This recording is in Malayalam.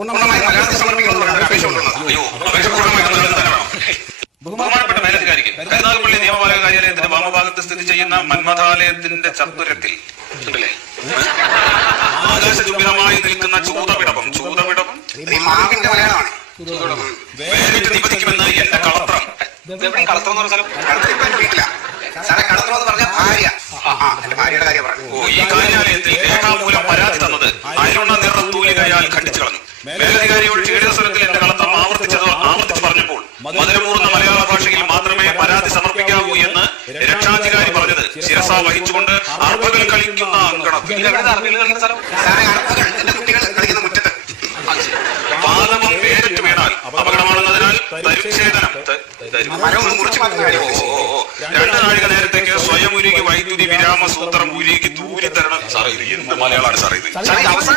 പൂർണമായി സമർപ്പിക്കണമെന്ന് പറഞ്ഞ അപേക്ഷ അയ്യോ അപേക്ഷ വേണം ബഹുമാനപ്പെട്ട മേലധികാരിക്ക് കരുനാഗപ്പള്ളി നിയമപാലക കാര്യാലയത്തിന്റെ വാമഭാഗത്ത് സ്ഥിതി ചെയ്യുന്ന മന്മഥാലയത്തിന്റെ ചത്തുരത്തിൽ? ആകാശചുംബിതമായി നിൽക്കുന്ന ചൂതവിടവം ചൂതവിടവം വേറിട്ട് നിവദിക്കുമെന്ന് എന്റെ കളത്രം. കളത്രം എന്ന് പറഞ്ഞ സ്ഥലം തൂലികയാൽ ഖണ്ഡിച്ചു കളഞ്ഞു. മേലധികാരിയോട് ചേരുന്ന സ്വരത്തിൽ എന്റെ കളത്തം ആവർത്തിച്ചത് ആവർത്തിച്ച് പറഞ്ഞപ്പോൾ മധുരമൂർന്ന മലയാള ഭാഷയിൽ മാത്രമേ പരാതി സമർപ്പിക്കാവൂ എന്ന് രക്ഷാധികാരി പറഞ്ഞത്. ശിരസ വഹിച്ചുകൊണ്ട് അർപ്പകൾ കളിക്കുന്ന അങ്കണം. മുറ്റത്ത്. പാദമം പേരിട്ട് വീണാൽ അപകടമാണെന്നതിനാൽ തരുച്ഛേദനം. തരു-. രണ്ട് നാഴിക നേരത്തേക്ക് സ്വയം ഉരുകി വൈദ്യുതി വിരാമ സൂത്രം ഉരുകി ദൂരി തരണം സാറേ ഇത് എന്ത് മലയാളമാണ് സാറേ ഇത്? അവസാന